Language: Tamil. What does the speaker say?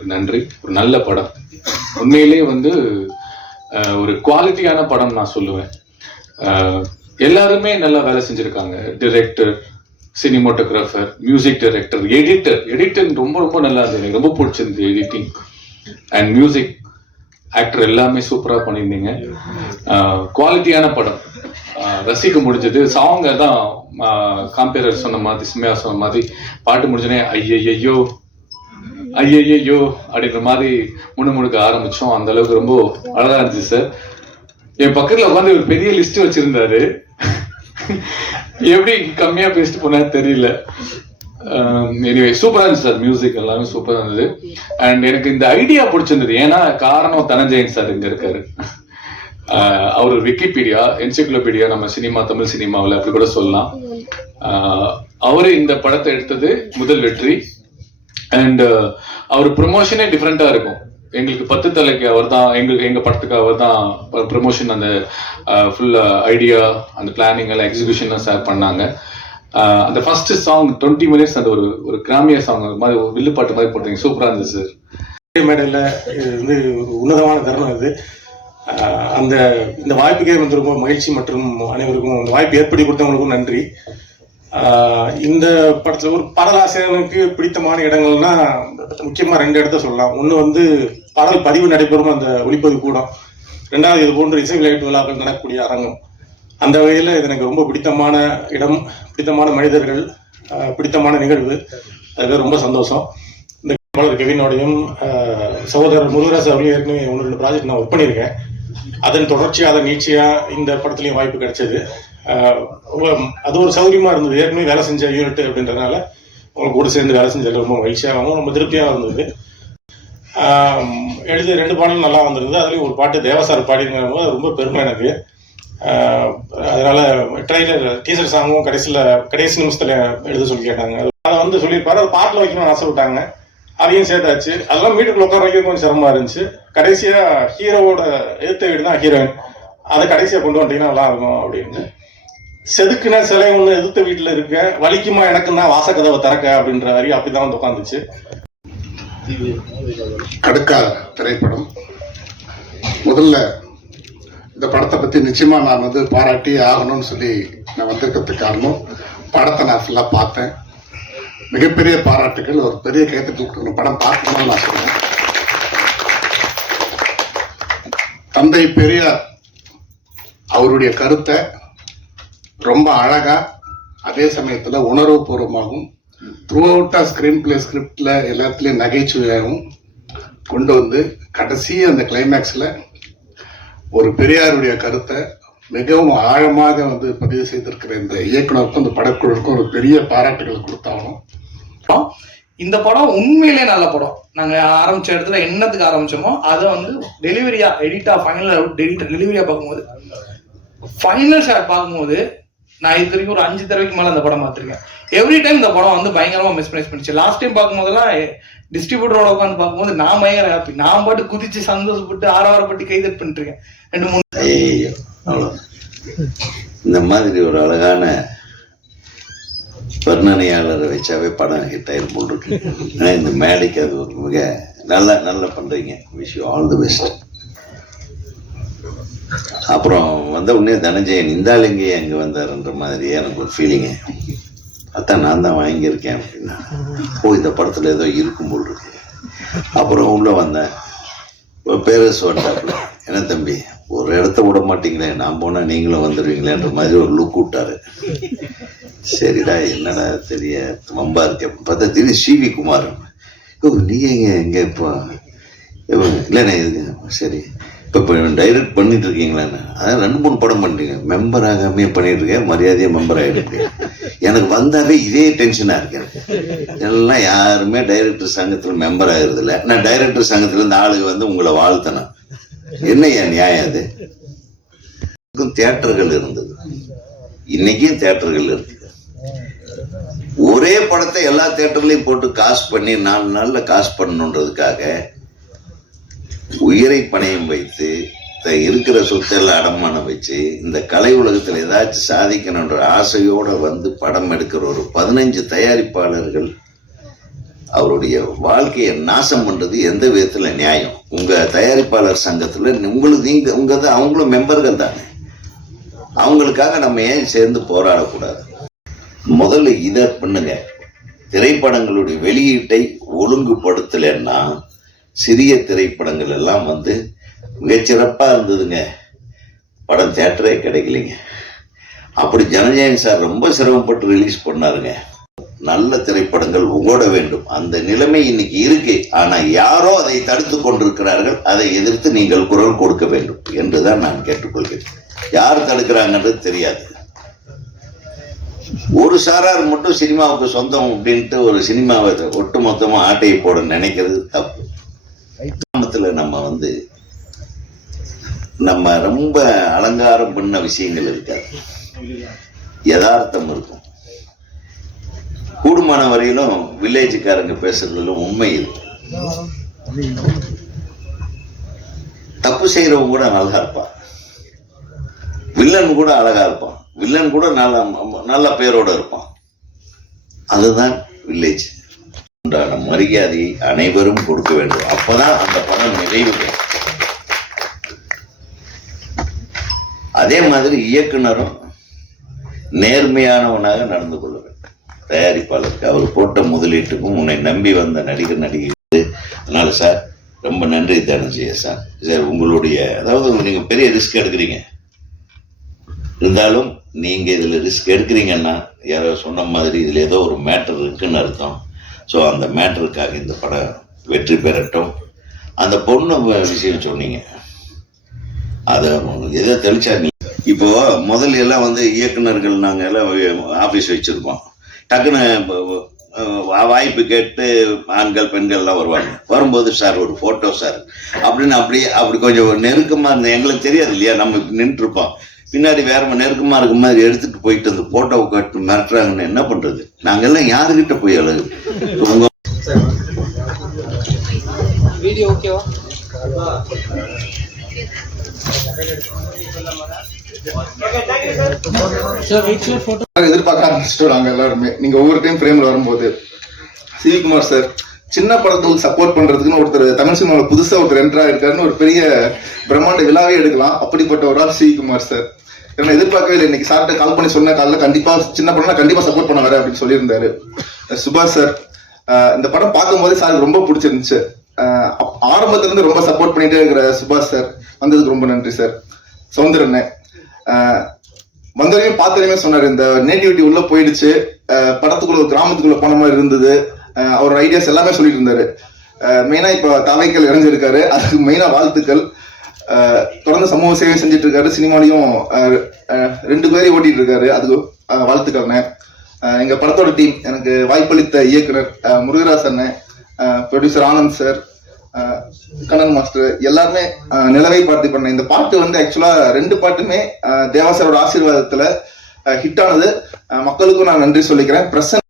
வாய்ப்புக்கு நன்றி. ஒரு நல்ல படம், உண்மையிலேயே வந்து ஒரு குவாலிட்டியான படம் நான் சொல்லுவேன். எல்லாருமே நல்லா வேலை செஞ்சிருக்காங்க. Director, cinematographer, music director, editor ரொம்ப ரொம்ப நல்லா இருந்தது. எனக்கு ரொம்ப பிடிச்சிருந்தது எடிட்டிங் அண்ட் மியூசிக். ஆக்டர் எல்லாமே சூப்பராக பண்ணியிருந்தீங்க. குவாலிட்டியான படம், ரசிக்க முடிஞ்சது. சாங்கை தான் காம்பேரர் சொன்ன மாதிரி, சிம்மையா சொன்ன மாதிரி, பாட்டு முடிஞ்சோடனே ஐயையோ ஐயையோ அப்படின்ற மாதிரி முணுமுணுக்க ஆரம்பிச்சோம். அந்த அளவுக்கு ரொம்ப அழகா இருந்துச்சு சார். என் பக்கத்துல உட்காந்து ஒரு பெரிய லிஸ்ட் வச்சிருந்தாரு. எப்படி கம்மியா பேசிட்டு போனா தெரியல. எனிவே சூப்பரா இருந்துச்சு சார். மியூசிக் எல்லாமே சூப்பரா இருந்தது. அண்ட் எனக்கு இந்த ஐடியா பிடிச்சிருந்தது. ஏன்னா காரணம் தனஞ்சயன் சார் இங்க இருக்காரு. அவர் விக்கிபீடியா, என்சைக்ளோபீடியா நம்ம சினிமா, தமிழ் சினிமாவில் அப்படி கூட சொல்லலாம். அவரு இந்த படத்தை எடுத்தது முதல் வெற்றி. அண்ட் அவர் ப்ரொமோஷனே டிஃப்ரெண்டா இருக்கும். எங்களுக்கு 10 தலைக்கு அவர் தான், எங்க படத்துக்கு அவர் தான் ப்ரொமோஷன், அந்த ஃபுல் ஐடியா, அந்த பிளானிங் எல்லாம், எக்ஸிகியூஷன் ஷேர் பண்ணாங்க. அந்த ஃபர்ஸ்ட் சாங் 20 மினிட்ஸ், அந்த ஒரு கிராமிய சாங் மாதிரி, ஒரு வில்லுப்பாட்டு மாதிரி போட்டீங்க. சூப்பரா இருந்துச்சு சார். மேடையில் இது வந்து ஒரு உன்னதமான தருணம் இது. இந்த வாய்ப்புக்கே வந்து ரொம்ப மகிழ்ச்சி. மற்றும் அனைவருக்கும் இந்த வாய்ப்பு ஏற்படுத்தி கொடுத்தவங்களுக்கும் நன்றி. இந்த படத்தில் ஒரு பாடலாசிரியனுக்கு பிடித்தமான இடங்கள்னா முக்கியமாக 2 இடத்த சொல்லலாம். ஒன்று வந்து பாடல் பதிவு நடைபெறும் அந்த ஒளிப்பதிவு கூடம். 2வது இது போன்ற இசை விளையாட்டு விழாக்கள் நடக்கக்கூடிய அரங்கம். அந்த வகையில் இது எனக்கு ரொம்ப பிடித்தமான இடம், பிடித்தமான மனிதர்கள், பிடித்தமான நிகழ்வு. அதுவே ரொம்ப சந்தோஷம். இந்த பாடலர் கெவினோடையும் சகோதரர் முருகராஜ் அவர்களையும் ஏற்கனவே 1-2 ப்ராஜெக்ட் நான் ஒர்க் பண்ணியிருக்கேன். அதன் தொடர்ச்சியாக, அதன் நீட்சியாக இந்த படத்துலையும் வாய்ப்பு கிடைச்சது. அது ஒரு சௌகரியமா இருந்தது. ஏற்கனவே வேலை செஞ்ச யூனிட் அப்படின்றதுனால அவங்க கூட சேர்ந்து வேலை செஞ்சது ரொம்ப மகிழ்ச்சியாகவும் ரொம்ப திருப்தியாக இருந்தது. எழுதிய 2 பாடலும் நல்லா வந்திருந்தது. அதுலேயும் ஒரு பாட்டு தேவசார் பாடிருக்கும் போது ரொம்ப பெருமை எனக்கு. அதனால டீசர் சாங்கும் கடைசி நிமிஷத்துல எழுத சொல்லி கேட்டாங்க. அதை வந்து சொல்லியிருப்பாரு. அது பாட்டில் வைக்கணும்னு ஆசைப்பட்டாங்க. அதையும் சேர்த்தாச்சு. அதெல்லாம் வீட்டுக்குள்ள உட்கார வைக்க கொஞ்சம் சிரமமா இருந்துச்சு. கடைசியா ஹீரோவோட எழுத்த வீடு தான் ஹீரோயின், அதை கடைசியா கொண்டு வந்துட்டீங்கன்னா நல்லா இருக்கும் அப்படின்னு. செதுக்குன சிலை ஒண்ணு எதிர்த்த வீட்டுல இருக்க, வலிக்குமா எனக்கு தான் வாசக்கதவை திறக்க அப்படின்ற வரி அப்படிதான் வந்து உட்காந்துச்சு. அடுக்கா திரைப்படம். முதல்ல இந்த படத்தை பத்தி நிச்சயமா நான் வந்து பாராட்டி ஆகணும்னு சொல்லி நான் வந்திருக்கிறதுக்கு காரணம், படத்தை நான் ஃபுல்லா பார்த்தேன். மிகப்பெரிய பாராட்டுகள், ஒரு பெரிய கைத்தட்டல் கொடுக்கணும். படம் பார்க்கணும்னு நான் சொல்றேன். தந்தை பெரியார் அவருடைய கருத்தை ரொம்ப அழகா, அதே சமயத்துல உணர்வுபூர்வமாகவும், த்ரூ அவுட்டா ஸ்கிரீன் பிளே, ஸ்கிரிப்ட்ல எல்லாத்துலயும் நகைச்சுவையாகவும் கொண்டு வந்து கடைசி அந்த கிளைமேக்ஸ்ல ஒரு பெரியாருடைய கருத்தை மிகவும் ஆழமாக வந்து பதிவு செய்திருக்கிற இந்த இயக்குனருக்கும் இந்த படக்குழுக்கும் ஒரு பெரிய பாராட்டுகளை கொடுத்தாலும். இந்த படம் உண்மையிலே நல்ல படம். நாங்க ஆரம்பிச்ச இடத்துல என்னத்துக்கு ஆரம்பிச்சோமோ அதை வந்து டெலிவரியா, எடிட்டா, ஃபைனல் டெலிவரியா பார்க்கும்போது, ஃபைனல் ஷாட் பார்க்கும்போது, நான் இது வரைக்கும் ஒரு 5 தடவைக்கு மேல அந்த படம் பார்த்துருக்கேன். எவ்ரி டைம் இந்த படம் வந்து பயங்கரமா மிஸ்பிரைஸ் பண்ணிச்சு. லாஸ்ட் டைம் பார்க்கும்போதெல்லாம் டிஸ்ட்ரிபியூட்டரோட உட்காந்து பார்க்கும்போது நான் பயங்கர ஹாப்பி. நான் பாட்டு குதிச்சு சந்தோஷப்பட்டு ஆரவாரப்பட்டு கைதட் பண்ணிட்டு இருக்கேன். 2-3 இந்த மாதிரி ஒரு அழகான வர்ணனையாளரை வச்சாவே படம் ஹிட் ஆயிரும் போல் இருக்கு. இந்த மேடைக்கு அது ஒரு மிக நல்லா பண்றீங்க. Wish you all the best. அப்புறம் வந்த உடனே தனஞ்சயன் இந்த ஆளுங்க அங்கே வந்தாருன்ற மாதிரியே எனக்கு ஒரு ஃபீலிங்கு. அதான் நான் தான் வாங்கியிருக்கேன் அப்படின்னா, இந்த படத்தில் ஏதோ இருக்கும் போல் இருக்கு. அப்புறம் உள்ளே வந்தேன், பேரஸ் வந்தாப்புல, என்ன தம்பி ஒரு இடத்த விட மாட்டீங்களே, நான் போனால் நீங்களும் வந்துடுவீங்களேன்ற மாதிரி ஒரு லுக் விட்டாரு. சரிடா என்னடா தெரிய வம்பா இருக்கேன் பார்த்தா திடீர் சிவி குமார், நீங்கள் எங்கே இப்போ இல்லைண்ணே இது சரி இப்போ டைரக்ட் பண்ணிட்டு இருக்கீங்களான்னு. அதான் 2-3 படம் பண்ணிட்டீங்க, மெம்பர் ஆகாமே பண்ணிட்டு இருக்கேன், மரியாதையாக மெம்பர் ஆகிட்டு. எனக்கு வந்தாவே இதே டென்ஷனாக இருக்கு. எல்லாம் யாருமே டைரக்டர் சங்கத்தில் மெம்பர் ஆகுறது இல்லை. நான் டைரக்டர் சங்கத்தில் இந்த ஆளுக்கு வந்து உங்களை வாழ்த்தணும், என்ன ஏன் நியாயம் அது? தியேட்டர்கள் இருந்தது, இன்னைக்கும் தியேட்டர்கள் இருக்கு. ஒரே படத்தை எல்லா தியேட்டர்லையும் போட்டு காசு பண்ணி 4 நாள்ல காசு பண்ணணுன்றதுக்காக உயிரை பணையம் வைத்து இருக்கிற சொத்தெல்லாம் அடமானம் வச்சு இந்த கலை உலகத்தில் ஏதாச்சும் சாதிக்கணுன்ற ஆசையோடு வந்து படம் எடுக்கிற ஒரு 15 தயாரிப்பாளர்கள் அவருடைய வாழ்க்கையை நாசம் பண்றது எந்த விதத்துல நியாயம்? உங்க தயாரிப்பாளர் சங்கத்துல உங்களுக்கு அவங்களும் மெம்பர்கள் தானே, அவங்களுக்காக நம்ம ஏன் சேர்ந்து போராடக்கூடாது? முதல்ல இதை பண்ணுங்க. திரைப்படங்களுடைய வெளியீட்டை ஒழுங்குபடுத்தலைன்னா சிறிய திரைப்படங்கள் எல்லாம் மிகச்சிறப்பா இருந்ததுங்க, படம் தியேட்டரே கிடைக்கலைங்க. அப்படி ஜனநாயகம் சார் ரொம்ப சிரமப்பட்டு ரிலீஸ் பண்ணாருங்க. நல்ல திரைப்படங்கள் ஓட வேண்டும், அந்த நிலைமை இன்னைக்கு இருக்கு. ஆனா யாரோ அதை தடுத்து கொண்டிருக்கிறார்கள், அதை எதிர்த்து நீங்கள் குரல் கொடுக்க வேண்டும் என்றுதான் நான் கேட்டுக்கொள்கிறேன். யார் தடுக்கிறாங்கன்றது தெரியாது. ஒரு சாரார் மட்டும் சினிமாவுக்கு சொந்தம் அப்படின்ட்டு ஒரு சினிமாவை ஒட்டு மொத்தமா ஆட்டையை போட நினைக்கிறது தப்பு. கிராமத்துல நம்ம ரொம்ப அலங்காரம் பண்ண விஷயங்கள் இருக்காது, யதார்த்தம் இருக்கும். கூடுமான வரையிலும் வில்லேஜுக்காரங்க பேசுறதுல உண்மை இருக்கு. தப்பு செய்யறவங்க கூட நல்லா இருப்பான், வில்லன் கூட அழகா இருப்பான், வில்லன் கூட நல்ல பேரோட இருப்பான். அதுதான் வில்லேஜ். உண்டான மரியாதையை அனைவரும் கொடுக்க வேண்டும். அப்பதான் அந்த படம் நிறைவு பெறும். அதே மாதிரி இயக்குனரும் நேர்மையானவனாக நடந்து கொள்ள வேண்டும். தயாரிப்பாளருக்கு அவர் போட்ட முதலீட்டுக்கும் உன்னை நம்பி வந்த நடிகர் நடிகை. அதனால சார் ரொம்ப நன்றி தனஞ்சய சார். சார் உங்களுடைய அதாவது நீங்க பெரிய ரிஸ்க் எடுக்கிறீங்க, இருந்தாலும் நீங்க இதுல ரிஸ்க் எடுக்கிறீங்கன்னா யாரோ சொன்ன மாதிரி இதுல ஏதோ ஒரு மேட்டர் இருக்குன்னு அர்த்தம். ஸோ அந்த மேட்டருக்காக இந்த படம் வெற்றி பெறட்டும். அந்த பொண்ணு விஷயம் சொன்னீங்க, அதை எதை தெளிச்சாங்க. இப்போ முதல்ல எல்லாம் இயக்குனர்கள் நாங்கள் எல்லாம் ஆஃபீஸ் வச்சிருக்கோம். டக்குன்னு வாய்ப்பு கேட்டு ஆண்கள் பெண்கள்லாம் வருவாங்க. வரும்போது சார் ஒரு ஃபோட்டோ சார் அப்படின்னு அப்படி கொஞ்சம் நெருக்கமாக இருந்தேன். எங்களுக்கு தெரியாது இல்லையா, நம்ம நின்றுருப்போம். பின்னாடி வேற நெருக்கமா இருக்க மாதிரி எடுத்துட்டு போயிட்டு அந்த போட்டோவை கட்டு மிரட்டுறாங்கன்னு என்ன பண்றது? நாங்கெல்லாம் யாருக்கிட்ட போய் அழகு? உங்க வீடியோ ஓகேவா? எதிர்பார்க்க ஆரம்பிச்சிட்டோம் நாங்க எல்லாருமே. நீங்க ஒவ்வொரு டைம் ஃப்ரேம்ல வரும்போது சிவிகுமார் சார் சின்ன படத்துக்கு சப்போர்ட் பண்றதுக்குன்னு ஒருத்தர் தமிழ் சினிமாவில் புதுசா ஒருத்தர் என்ட்ரா இருக்காருன்னு ஒரு பெரிய பிரம்மாண்ட விழாவே எடுக்கலாம். அப்படிப்பட்ட ஒரு ஆள் சிவிகுமார் சார். ஏன்னா எதிர்பார்க்கவே இல்லை. இன்னைக்கு சார்ட்ட கால் பண்ணி சொன்ன காலில் கண்டிப்பா சின்ன படம்னா கண்டிப்பா சப்போர்ட் பண்ண வர அப்படின்னு சொல்லியிருந்தாரு. சுபாஷ் சார், இந்த படம் பார்க்கும்போதே சாருக்கு ரொம்ப பிடிச்சிருந்துச்சு. ஆரம்பத்துல இருந்து ரொம்ப சப்போர்ட் பண்ணிட்டே இருக்கிற சுபாஷ் சார் வந்ததுக்கு ரொம்ப நன்றி சார். சௌந்தரண்ணே வந்தவரையும் பார்த்தவரையுமே சொன்னாரு, இந்த நேட்டிவிட்டி உள்ள போயிடுச்சு, படத்துக்குள்ள கிராமத்துக்குள்ள போன மாதிரி இருந்தது. அவரோட ஐடியாஸ் எல்லாமே சொல்லிட்டு இருந்தாரு. மெயினா இப்ப தவைக்கல் இறஞ்சிருக்காரு, அதுக்கு மெயினா வாழ்த்துக்கள். தொடர்ந்து சமூக சேவை செஞ்சுட்டு இருக்காரு. சினிமாலையும் 2 பேரையும் ஓட்டிட்டு இருக்காரு, அதுக்கு வாழ்த்துக்கள்ண்ணே. எங்க படத்தோட டீம், எனக்கு வாய்ப்பளித்த இயக்குனர் முருகராஜ் அண்ணன், producer Anand sir, Kannan master, எல்லாருமே நிலவை பார்த்து பண்ண இந்த பாட்டு ஆக்சுவலா 2 பாட்டுமே தேவாசரோட ஆசீர்வாதத்துல ஹிட் ஆனது. மக்களுக்கும் நான் நன்றி சொல்லிக்கிறேன்.